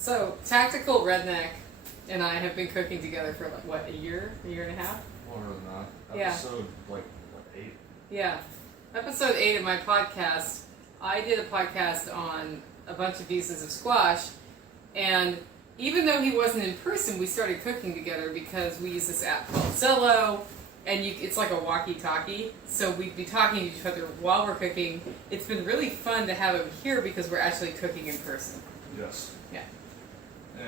So, Tactical Redneck and I have been cooking together for like, what, a year and a half? More than that. Yeah. Episode, like, what, 8? Yeah. Episode 8 of my podcast, I did a podcast on a bunch of pieces of squash, and even though he wasn't in person, we started cooking together because we use this app called Zello, and it's like a walkie-talkie, so we'd be talking to each other while we're cooking. It's been really fun to have him here because we're actually cooking in person. Yes. Yeah.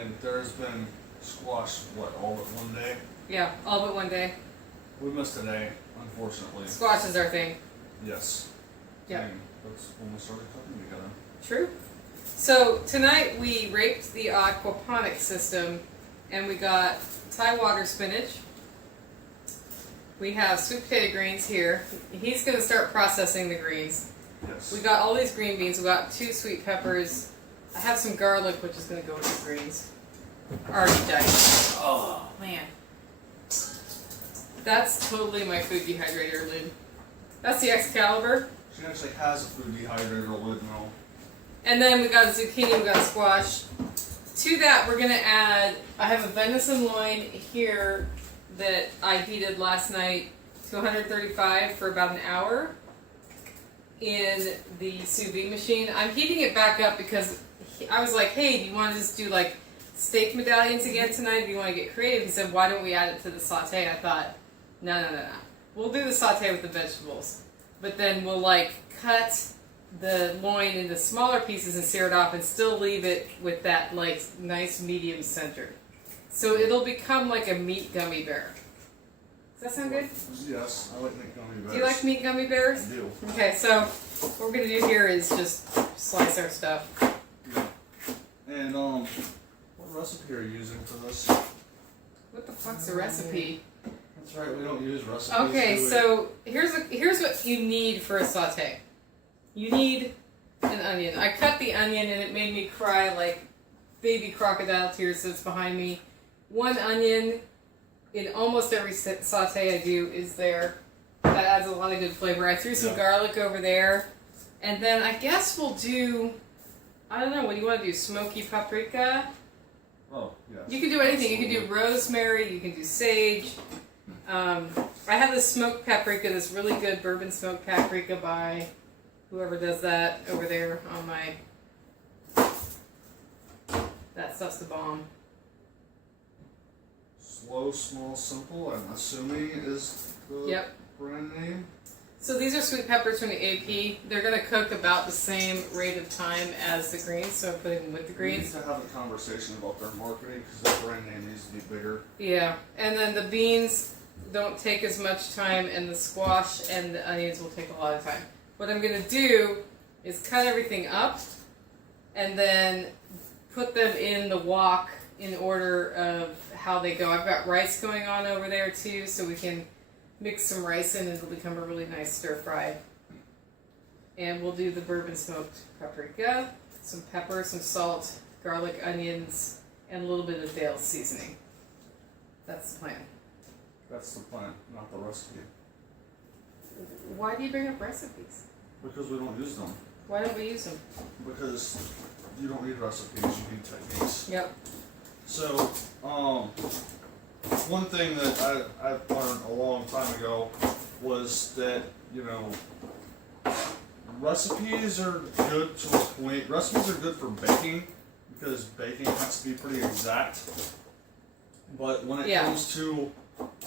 And there's been squash, what, all but one day? Yeah, all but one day. We missed a day, unfortunately. Squash is our thing. Yes. Yeah. And that's when we started cooking together. True. So tonight we raped the aquaponics system, and we got Thai water spinach. We have sweet potato greens here. He's going to start processing the greens. Yes. We got all these green beans. We got 2 sweet peppers. I have some garlic, which is going to go with the greens. Already diced. Oh, man. That's totally my food dehydrator lid. That's the Excalibur. She actually has a food dehydrator lid now. And then we got a zucchini, we got a squash. To that, we're going to add, I have a venison loin here that I heated last night to 135 for about an hour in the sous vide machine. I'm heating it back up because I was like, hey, do you want to just do like steak medallions again tonight? Do you want to get creative? He said, why don't we add it to the saute? I thought, no. We'll do the saute with the vegetables. But then we'll like cut the loin into smaller pieces and sear it off and still leave it with that like nice medium center. So it'll become like a meat gummy bear. Does that sound good? Yes, I like meat gummy bears. Do you like meat gummy bears? I do. Okay, so what we're going to do here is just slice our stuff. Yeah. And, what recipe are you using for this? What the fuck's a recipe? That's right, we don't use recipes. Okay, do we? so here's what you need for a saute. You need an onion. I cut the onion and it made me cry like baby crocodile tears that's behind me. 1 onion in almost every saute I do is there. That adds a lot of good flavor. I threw some garlic over there. And then I guess we'll do, I don't know, what do you want to do? Smoky paprika? Oh, yes. You can do anything. You can do rosemary, you can do sage. I have this smoked paprika, this really good bourbon smoked paprika by whoever does that over there on my... That stuff's the bomb. Slow, Small, Simple, I'm assuming is the brand name. So these are sweet peppers from the AP. They're going to cook about the same rate of time as the greens, so I'm putting them with the We greens. need to have a conversation about their marketing because their brand name needs to be bigger. Yeah, and then the beans don't take as much time, and the squash and the onions will take a lot of time. What I'm going to do is cut everything up and then put them in the wok in order of how they go. I've got rice going on over there too, so we can mix some rice in and it'll become a really nice stir fry. And we'll do the bourbon smoked paprika, some pepper, some salt, garlic, onions, and a little bit of Dale's seasoning. That's the plan. That's the plan, not the recipe. Why do you bring up recipes? Because we don't use them. Why don't we use them? Because you don't need recipes, you need techniques. Yep. So, one thing that I learned a long time ago was that, recipes are good to a point. Recipes are good for baking because baking has to be pretty exact. But when it comes to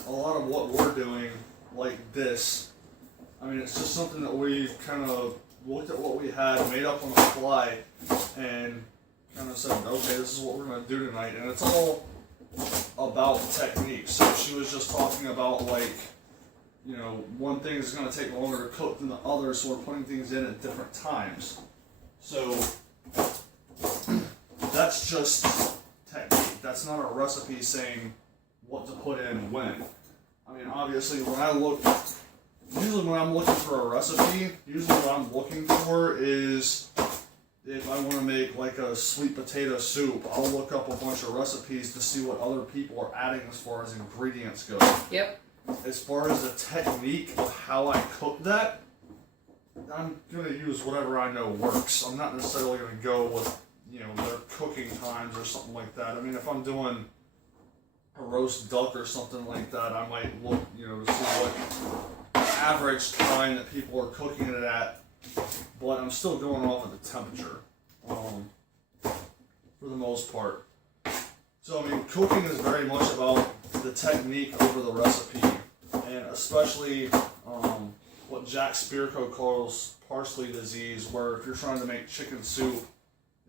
a lot of what we're doing, like this, I mean, it's just something that we kind of looked at what we had, made up on the fly, and kind of said, okay, this is what we're going to do tonight. And it's all about technique. So she was just talking about, like, one thing is going to take longer to cook than the other, so we're putting things in at different times. So that's just technique. That's not a recipe saying what to put in when. I mean, obviously, usually when I'm looking for a recipe, what I'm looking for is if I want to make like a sweet potato soup, I'll look up a bunch of recipes to see what other people are adding as far as ingredients go. Yep. As far as the technique of how I cook that, I'm going to use whatever I know works. I'm not necessarily going to go with, their cooking time times or something like that. I mean, if I'm doing a roast duck or something like that, I might look, to see what average time that people are cooking it at. But I'm still going off of the temperature, for the most part. So, I mean, cooking is very much about the technique over the recipe, and especially what Jack Spirko calls parsley disease, where if you're trying to make chicken soup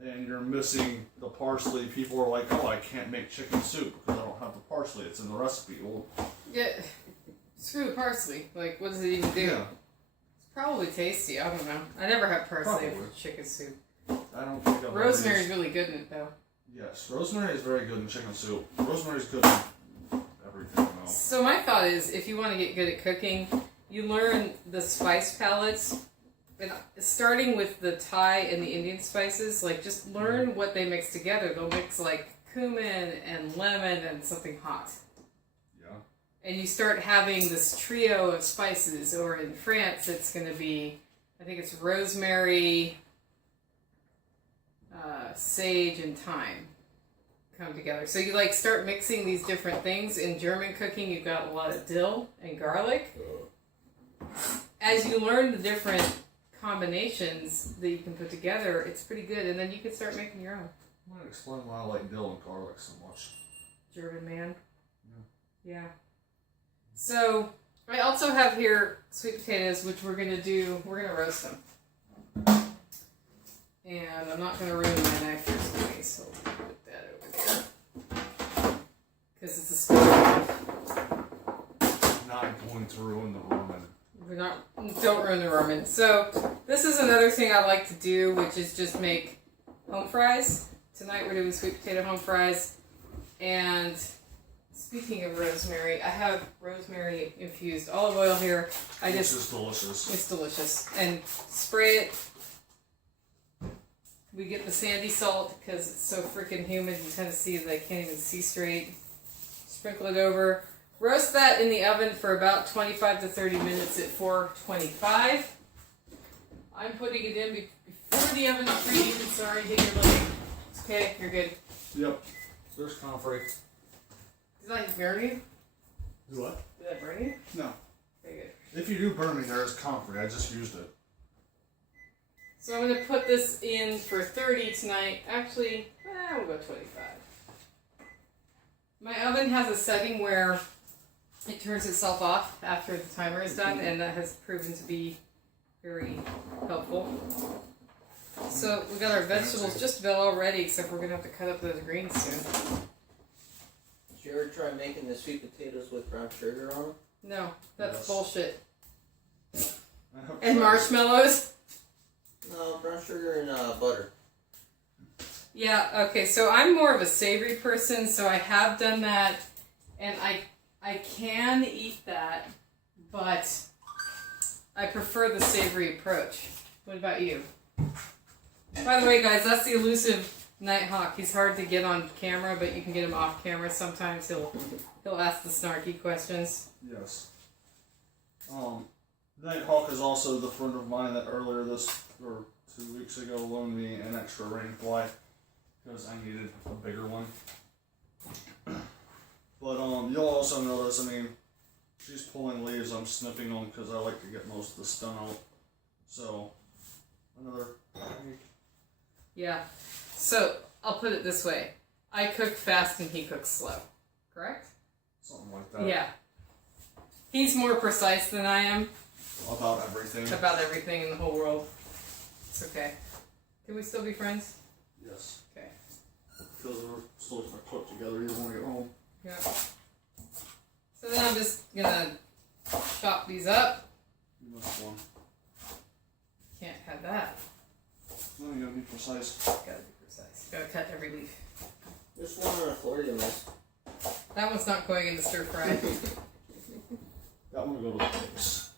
and you're missing the parsley, people are like, oh, I can't make chicken soup because I don't have the parsley. It's in the recipe. Well, yeah, screw the parsley. Like, what does it even do? Yeah. It's probably tasty. I don't know. I never had parsley Probably. with chicken soup. I don't think I've Rosemary's really good in it, though. Yes, rosemary is very good in chicken soup. Rosemary's good in everything else. So my thought is, if you want to get good at cooking, you learn the spice palettes. And starting with the Thai and the Indian spices, like, just learn what they mix together. They'll mix, like, cumin and lemon and something hot. Yeah. And you start having this trio of spices. Or in France, it's going to be, I think it's rosemary, sage, and thyme come together. So you, like, start mixing these different things. In German cooking, you've got a lot of dill and garlic. As you learn the different combinations that you can put together, it's pretty good, and then you can start making your own. I might explain why I like dill and garlic so much. German man. Yeah. So I also have here sweet potatoes, which we're gonna roast them. And I'm not gonna ruin my knife for today, so I'll put that over there. Because it's a special knife. Not going to ruin the ramen. Don't ruin the ramen. So this is another thing I like to do, which is just make home fries. Tonight we're doing sweet potato home fries. And speaking of rosemary, I have rosemary infused olive oil here. Which is delicious. It's delicious. And spray it. We get the sandy salt because it's so freaking humid. You tend to see that I can't even see straight. Sprinkle it over. Roast that in the oven for about 25 to 30 minutes at 425. I'm putting it in before the oven preheated. Sorry, hit your leg. It's okay, you're good. Yep. There's comfrey. Did I burn you? Do what? Did I burn you? No. Very good. If you do burn me, there is comfrey. I just used it. So I'm going to put this in for 30 tonight. Actually, we'll go 25. My oven has a setting where it turns itself off after the timer is done, and that has proven to be very helpful. So we got our vegetables just about all ready, except we're going to have to cut up those greens soon. Did you ever try making the sweet potatoes with brown sugar on them? No, that's Yes. bullshit. I hope And so. marshmallows? No, brown sugar and butter. Yeah, okay, so I'm more of a savory person, so I have done that, and I can eat that, but I prefer the savory approach. What about you? By the way, guys, that's the elusive Nighthawk. He's hard to get on camera, but you can get him off camera sometimes. He'll ask the snarky questions. Yes. Nighthawk is also the friend of mine that earlier 2 weeks ago loaned me an extra rainfly because I needed a bigger one. But you'll also notice, I mean, she's pulling leaves, I'm snipping them because I like to get most of the stem out. So, another technique. Yeah. So, I'll put it this way. I cook fast and he cooks slow. Correct? Something like that. Yeah. He's more precise than I am About everything. about everything in the whole world. It's okay. Can we still be friends? Yes. Okay. Because we're still going to cook together even when we get home. Yeah. So then I'm just gonna chop these up. You missed one. Can't have that. No, you gotta be precise. Gotta be precise. Gotta cut every leaf. There's one on a Florida miss. That one's not going in the stir fry. That one will go to the base,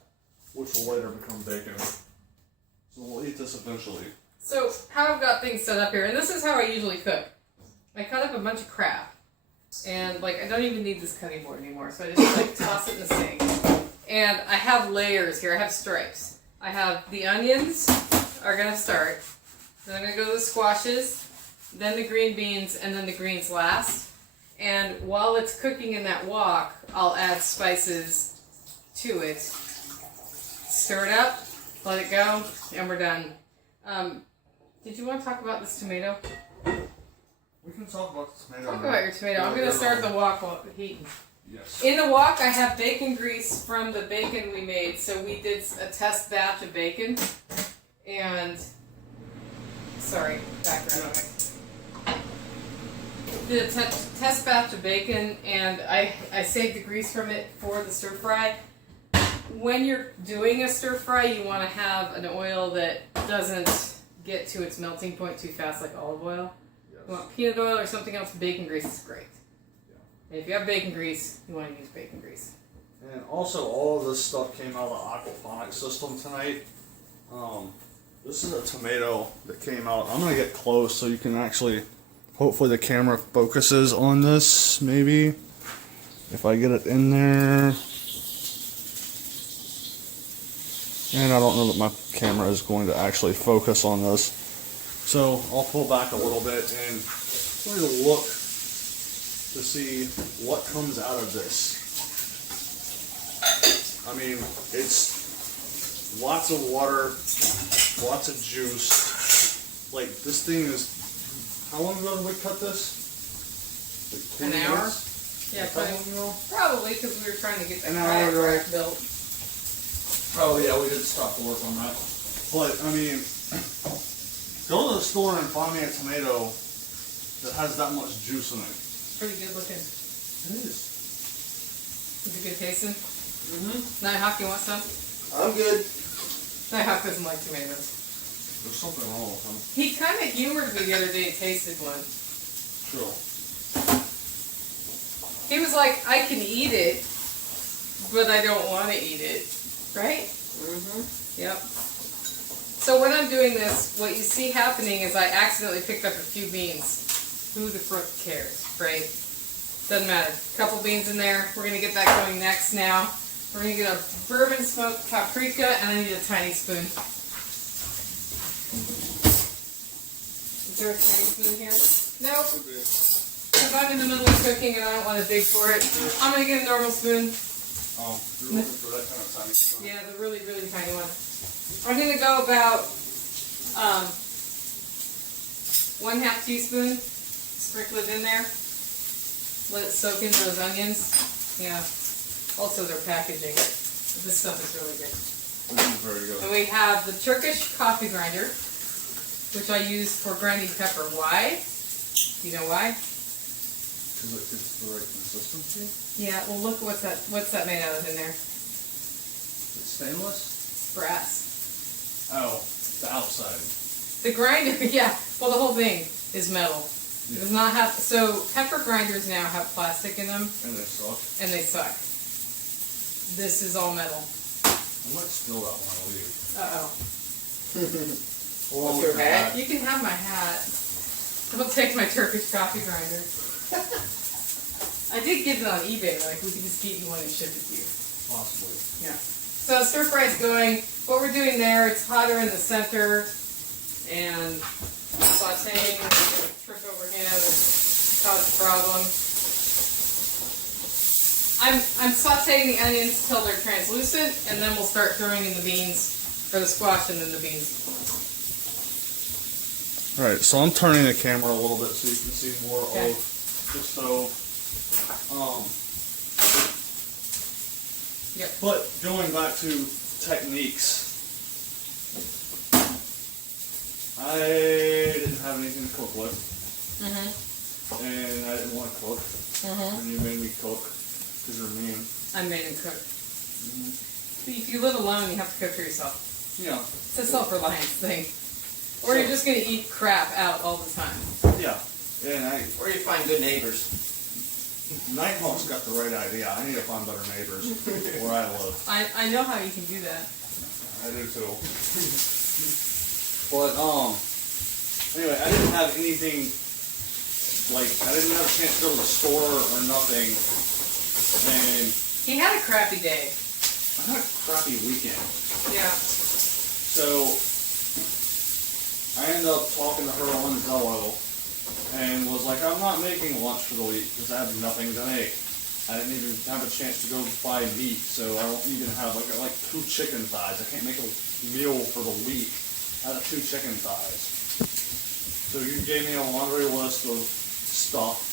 which will later become bacon. So we'll eat this eventually. So how I've got things set up here, and this is how I usually cook. I cut up a bunch of crap. And, like, I don't even need this cutting board anymore, so I just, like, toss it in the sink. And I have layers here. I have stripes. I have the onions are going to start. Then I'm going to go to the squashes. then the green beans, and then the greens last. And while it's cooking in that wok, I'll add spices to it. Stir it up, let it go, and we're done. Did you want to talk about this tomato? We can talk about the tomato. Talk about your tomato. I'm going to start the wok while it's heating. Yes. In the wok, I have bacon grease from the bacon we made. So we did a test batch of bacon. And, sorry, background noise. Did a test batch of bacon, and I saved the grease from it for the stir fry. When you're doing a stir fry, you want to have an oil that doesn't get to its melting point too fast, like olive oil. Yes. You want peanut oil or something else, bacon grease is great. Yeah. And if you have bacon grease, you want to use bacon grease. And also, all of this stuff came out of the aquaponics system tonight. This is a tomato that came out. I'm gonna get close so you can actually. Hopefully, the camera focuses on this. Maybe if I get it in there. And I don't know that my camera is going to actually focus on this. So I'll pull back a little bit and try to look to see what comes out of this. I mean, it's lots of water, lots of juice. Like, this thing is, how long ago did we cut this? Like An 20 hour? minutes? Yeah, Like how long ago? probably because we were trying to get the An hour kayak ago. rack built. Oh yeah, we did stop to work on that. But I mean, go to the store and find me a tomato that has that much juice in it. Pretty good looking. It is. Is it good tasting? Mm-hmm. Nighthawk, you want some? I'm good. Nighthawk doesn't like tomatoes. There's something wrong with them. He kind of humored me the other day. He tasted one. Sure. He was like, "I can eat it, but I don't want to eat it." Right? Mm-hmm. Yep. So when I'm doing this, what you see happening is I accidentally picked up a few beans. Who the frick cares, right? Doesn't matter. Couple beans in there. We're gonna get that going next now. We're gonna get a bourbon smoked paprika, and I need a tiny spoon. Is there a tiny spoon here? Nope. Because I'm in the middle of cooking and I don't want to dig for it. I'm gonna get a normal spoon. Oh, you're looking for that kind of tiny stuff. Yeah, the really, really tiny one. I'm gonna go about 1/2 teaspoon. Sprinkle it in there. Let it soak into those onions. Yeah. Also, their packaging. This stuff is really good. This is very good. And we have the Turkish coffee grinder, which I use for grinding pepper. Why? Do you know why? Because it's the right consistency. Yeah. Well, look what's that made out of in there? It's stainless. Brass. Oh, the outside. The grinder, yeah. Well, the whole thing is metal. It Yeah. does not have. So pepper grinders now have plastic in them, And they suck. and they suck. This is all metal. I might steal that when I leave. Uh What's your hat? oh. You can have my hat. Don't take my Turkish coffee grinder. I did get it on eBay. Like we could just get you one and ship it to you. Possibly. Yeah. So stir fry's going. What we're doing there, it's hotter in the center, and sauteing. Trip over him and cause a problem. I'm sauteing the onions till they're translucent, and then we'll start throwing in the beans, or the squash, and then the beans. Alright, so I'm turning the camera a little bit so you can see more Okay. of the stove. Yep. But going back to techniques, I didn't have anything to cook with, Mm-hmm. and I didn't want to cook, Mm-hmm. and you made me cook because you're mean. I made and cook. If you live alone, you have to cook for yourself. Yeah, It's a self-reliance thing. Or you're just gonna eat crap out all the time. yeah, and Where you find good neighbors. Nighthawk's got the right idea. I need to find better neighbors where I live. I know how you can do that. I do too. But anyway, I didn't have anything. Like, I didn't have a chance to go to the store or nothing, and He had a crappy day. I had a crappy weekend. Yeah. So I ended up talking to her on Zello, like, I'm not making lunch for the week because I have nothing to make. I didn't even have a chance to go buy meat, so I don't even have, like, I like 2 chicken thighs. I can't make a meal for the week out of 2 chicken thighs. So you gave me a laundry list of stuff,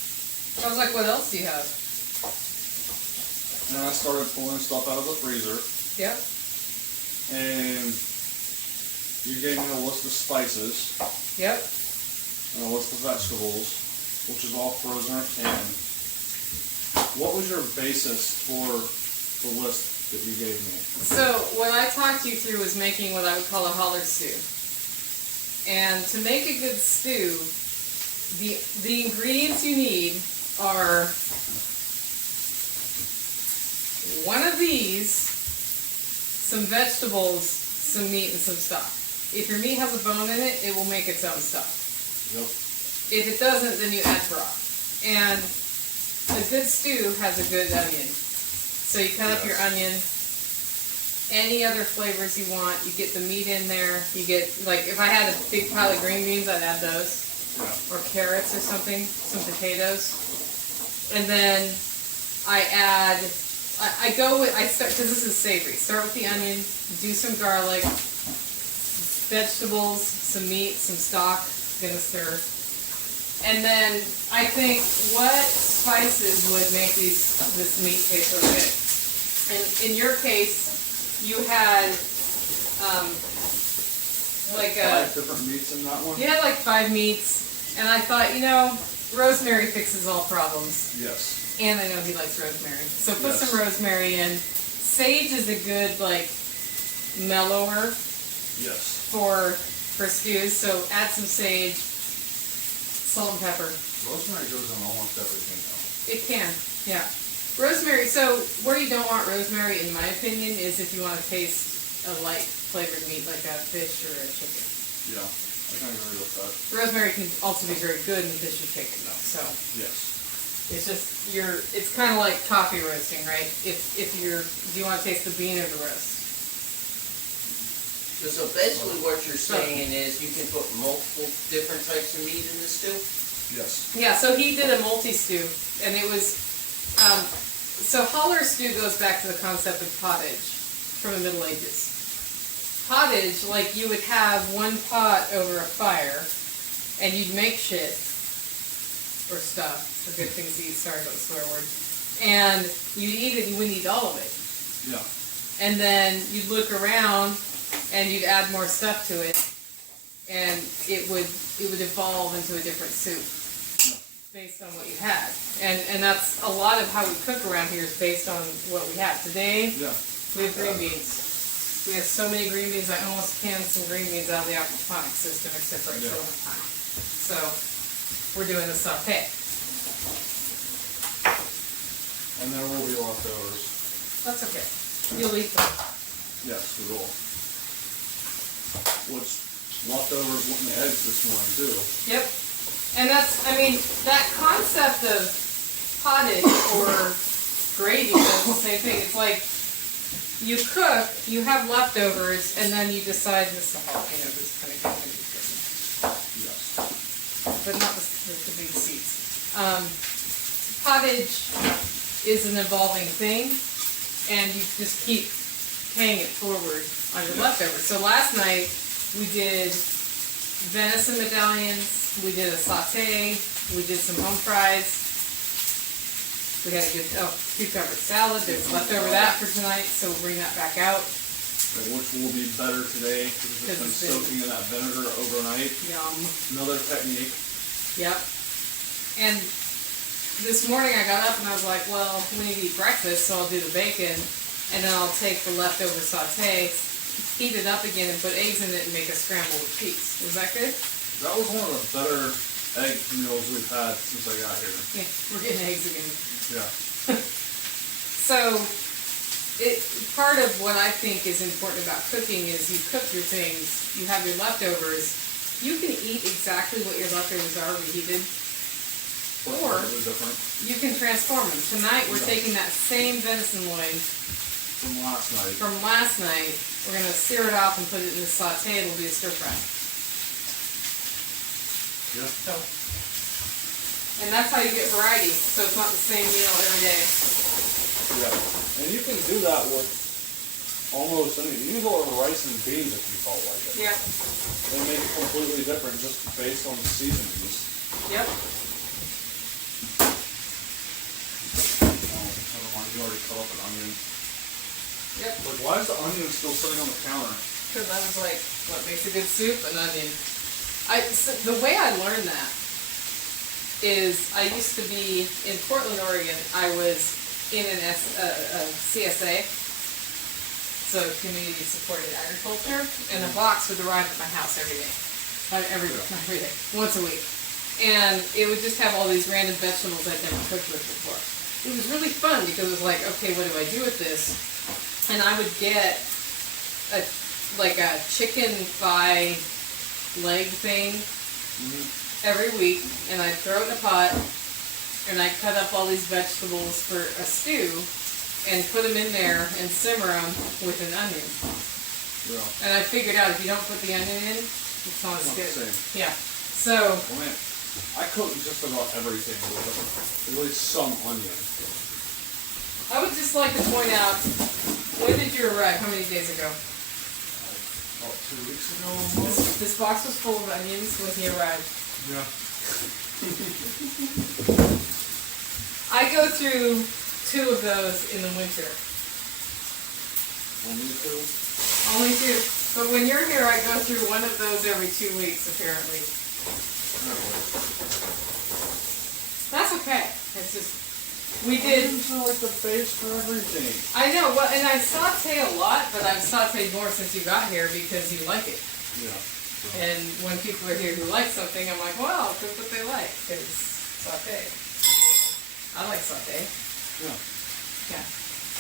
I was like, what else do you have? and I started pulling stuff out of the freezer, Yep. and you gave me a list of spices Yep. and a list of vegetables, which is all frozen or canned. What was your basis for the list that you gave me? So what I talked you through was making what I would call a holler stew. And to make a good stew, the ingredients you need are one of these, some vegetables, some meat, and some stock. If your meat has a bone in it, it will make its own stock. Yep. If it doesn't, then you add broth. And a good stew has a good onion. So you cut up your onion, any other flavors you want, you get the meat in there, you get, like, if I had a big pile of green beans, I'd add those. Yeah. Or carrots or something, some potatoes. And then I add, I go with, I start, because this is savory, start with the onion, do some garlic, vegetables, some meat, some stock, gonna stir. And then I think what spices would make this meat taste so good. And in your case, you had like 5 different meats in that one? you had like 5 meats, and I thought, rosemary fixes all problems. Yes. And I know he likes rosemary. So put Yes. some rosemary in. Sage is a good, like, mellower Yes. for stews, so add some sage, salt and pepper. Rosemary goes in almost everything though. It can, yeah. Rosemary, so where you don't want rosemary, in my opinion, is if you want to taste a light flavored meat like a fish or a chicken. Yeah, I can agree with that. Rosemary can also be very good in fish or chicken though, so Yes. it's just, it's kind of like coffee roasting, right? Do you want to taste the bean or the roast? So basically what you're saying is you can put multiple different types of meat in the stew? Yes. Yeah, so he did a multi-stew, and it was, so holler stew goes back to the concept of pottage from the Middle Ages. Pottage, like you would have one pot over a fire, and you'd make shit, or stuff, a good thing to eat, sorry about the swear word, and you'd eat it, you wouldn't eat all of it. Yeah. And then you'd look around, and you'd add more stuff to it, and it would evolve into a different soup based on what you had. And that's a lot of how we cook around here is based on what we have. Today, Yeah. we have green beans. We have so many green beans, I almost canned some green beans out of the aquaponics system, except for it's time. So, we're doing the sauté. And there will be leftovers. That's okay. You'll eat them. Yes, we will. Which leftovers went in the eggs this morning too. Yep. And that concept of pottage or gravy is the same thing. It's like you cook, you have leftovers, and then you decide this is a jalapeno, this is kind of good. Yes. But not the big seeds. Pottage is an evolving thing, and you just keep paying it forward on your leftovers. So last night we did venison medallions, we did a sauté, we did some home fries, we had a good cucumber salad. There's leftover that for tonight, so we'll bring that back out. Which will be better today because it's been soaking in that vinegar overnight. Yum. Another technique. Yep. And this morning I got up and I was like, well, we need to eat breakfast, so I'll do the bacon, and then I'll take the leftover sauté, heat it up again, and put eggs in it and make a scramble with peas. Was that good? That was one of the better egg meals we've had since I got here. Yeah, we're getting eggs again. Yeah. So, part of what I think is important about cooking is you cook your things, you have your leftovers, you can eat exactly what your leftovers are reheated, or Different you can transform them. Tonight we're taking that same venison loin from last night, we're going to sear it off and put it in the sauté, it'll be a stir fry. Yeah. So, And that's how you get variety. So it's not the same meal every day. Yeah. And you can do that with almost anything. You can go with rice and beans if you felt like it. Yeah. They make it completely different just based on the seasonings. Yep. Never mind, you already cut up an onion. Yep. Like, why is the onion still sitting on the counter? Because I was like, what makes a good soup? An onion. So the way I learned that is I used to be in Portland, Oregon. I was in a CSA, so Community Supported Agriculture, and a box would arrive at my house every day. Every day, once a week. And it would just have all these random vegetables I'd never cooked with before. It was really fun because it was like, okay, what do I do with this? And I would get a chicken thigh leg thing every week, and I'd throw it in a pot, and I'd cut up all these vegetables for a stew, and put them in there and simmer them with an onion. Yeah. And I figured out if you don't put the onion in, it's not as good. The same. Yeah. So. Well, man, I cook just about everything with at least some onion. I would just like to point out, when did you arrive? How many days ago? About 2 weeks ago almost. This box was full of onions when he arrived. Yeah. I go through 2 of those in the winter. Only 2? Only 2. But when you're here, I go through 1 of those every 2 weeks, apparently. That's okay. It's just, we did. Onions are like the base for everything. I know, well, and I saute a lot, but I've sauteed more since you got here because you like it. Yeah. And when people are here who like something, I'm like, well, cook what they like, because saute. I like saute. Yeah. Yeah. I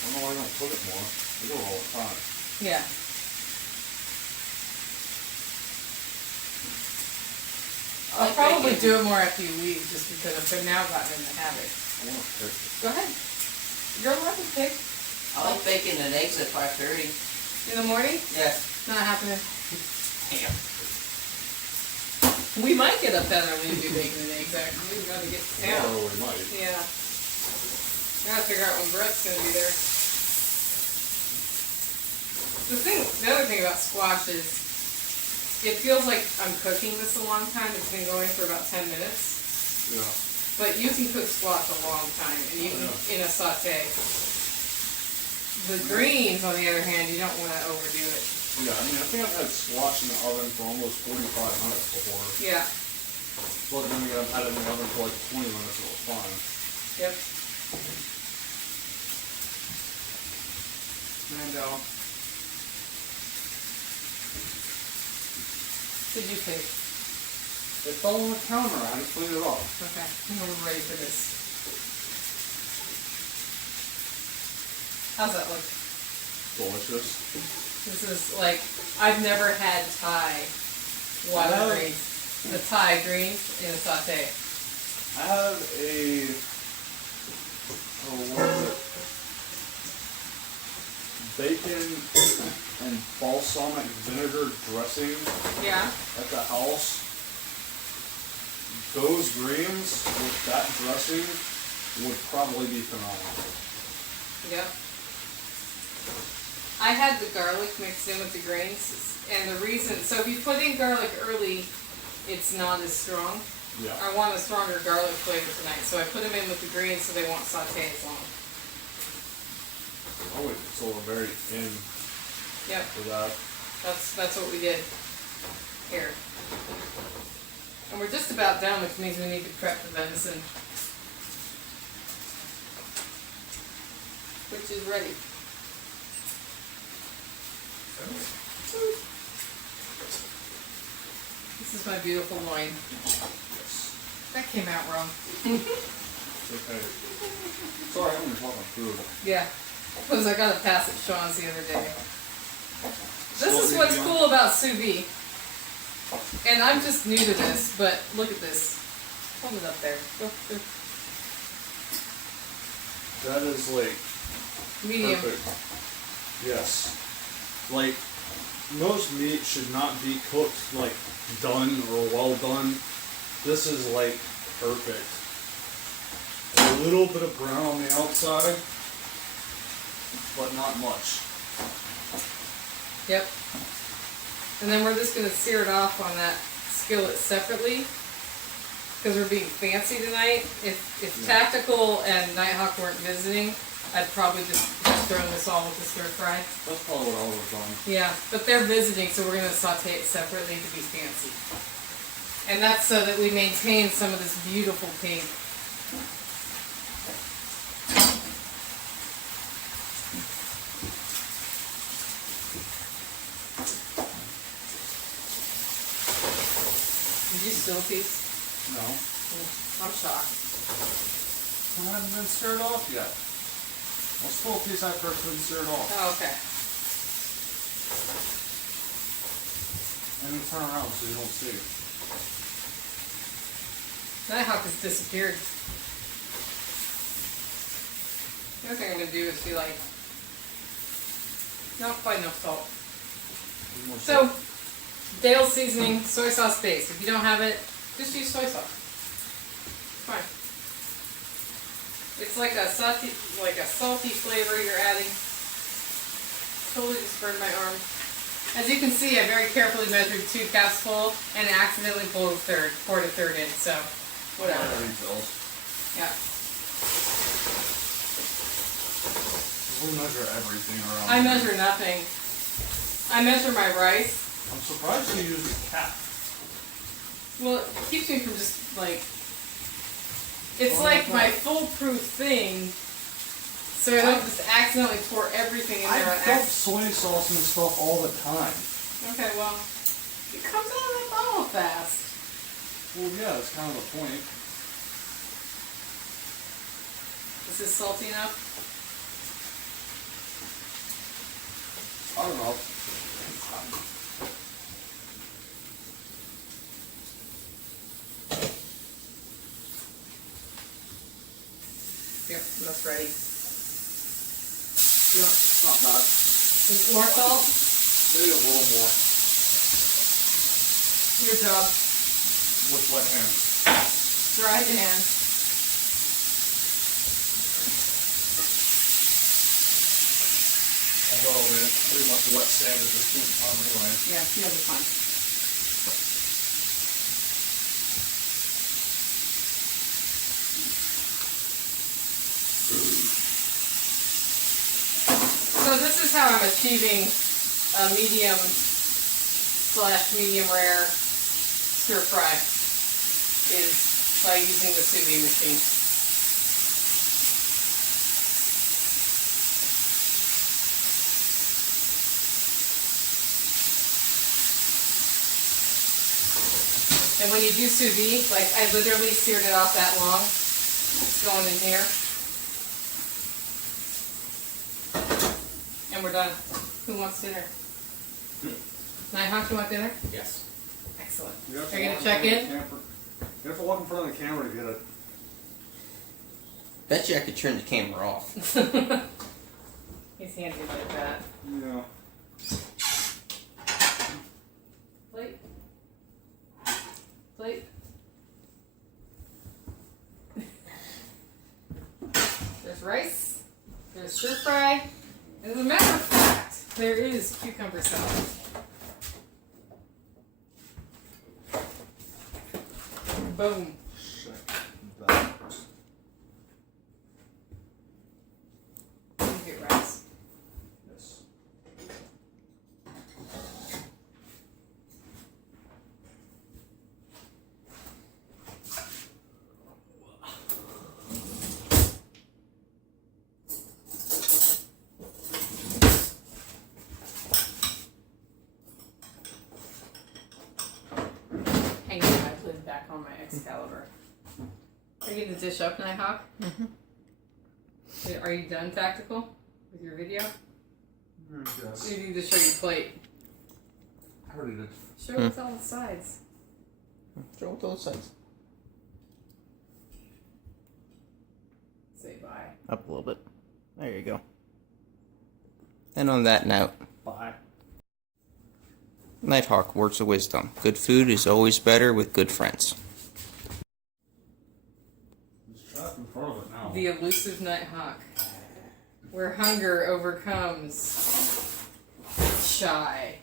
don't know why I don't cook it more. I do it all the time. Yeah. I'll like probably bacon. do it more after you leave, just because I've now gotten in the habit. I want to pick it. Go ahead. You're allowed to pick. I like bacon and eggs at 5:30. In the morning? Yes. Not happening. Damn. We might get up that early to do bacon and eggs, actually. We gotta get to town. Oh, we might. Yeah. I gotta figure out when Brett's gonna be there. The other thing about squash is, it feels like I'm cooking this a long time. It's been going for about 10 minutes. Yeah. But you can cook squash a long time, and you can, in a saute. The greens, on the other hand, you don't want to overdo it. Yeah, I mean, I think I've had squash in the oven for almost 45 minutes before. Yeah. But then again, I've had it in the oven for like 20 minutes and it was fine. Yep. And, Did you pick? it fell on the counter. I had to clean it off. Okay. We're ready for this. How's that look? Delicious. This is like, I've never had Thai wild No. greens. The Thai greens in a saute. I have a, what is it? Bacon and balsamic vinegar dressing Yeah. at the house. Those greens with that dressing would probably be phenomenal. Yep. I had the garlic mixed in with the greens, and the reason, so if you put in garlic early, it's not as strong. Yeah. I want a stronger garlic flavor tonight, so I put them in with the greens so they won't saute as long. I wait until the very end Yep, for that. that's what we did here. And we're just about done, which means we need to prep the venison, which is ready. This is my beautiful loin. Yes. That came out wrong. Okay. Sorry, I'm only talking food. Yeah, because I got to pass it Sean's the other day. This is Slowly what's beyond. cool about sous vide. And I'm just new to this, but look at this. Hold it up there. Go. That is like Medium. perfect. Yes. Like, most meat should not be cooked like done or well done. This is like perfect. little bit of brown on the outside, but not much. Yep. And then we're just going to sear it off on that skillet separately because we're being fancy tonight. If Tactical and Nighthawk weren't visiting, I'd probably just throw this all with the stir fry. That's probably what I would have done. Yeah, but they're visiting, so we're going to saute it separately to be fancy. And that's so that we maintain some of this beautiful pink. Did you still piece? No. I'm shocked. It hasn't been stirred off yet. I'll still piece that first been stirred off. Oh, okay. And then turn around so you don't see. Nighthawk has disappeared. The other thing I'm going to do is be like, not quite enough salt. More So, Dale's seasoning, soy sauce base. If you don't have it, just use soy sauce. Fine. It's like a salty flavor you're adding. Totally just burned my arm. As you can see, I very carefully measured 2 cups full and accidentally poured a third in. So, whatever. Yeah. We measure everything around. I measure nothing. I measure my rice. I'm surprised you use a cap. Well, it keeps me from just like. It's like my foolproof thing, so I don't just accidentally pour everything in there. I dump soy sauce and stuff all the time. Okay, well, it comes out of that bottle fast. Well, yeah, that's kind of the point. Is this salty enough? I don't know. Yep, that's ready. Yeah, not bad. More salt? Maybe a little more. Your job. With wet hands. Dry hands. Although it's pretty much wet sand at this point in time anyway. Yeah, you'll be fine. So this is how I'm achieving a medium/medium rare stir fry, is by using the sous vide machine. And when you do sous vide, like I literally seared it off that long, it's going in here. And we're done. Who wants dinner? Nighthawk, you want dinner? Yes. Excellent. You have Are you walk gonna check front of in? the camper. You have to walk in front of the camera to get it. Bet you I could turn the camera off. He's handy like that. Yeah. Plate. Plate. There's rice. There's stir fry. And as a matter of fact, there is cucumber salad. Boom. Check that. You get rice. Yes. Hanging my lid back on my Excalibur. Are you getting the dish up, Nighthawk? Mm-hmm. Are you done, Tactical, with your video? Yes. You need to show your plate. I already did. Show it with all the sides. Show it to the sides. Say bye. Up a little bit. There you go. And on that note, Bye. Nighthawk, words of wisdom. Good food is always better with good friends. There's a trap in front of it now. The elusive Nighthawk. Where hunger overcomes shy.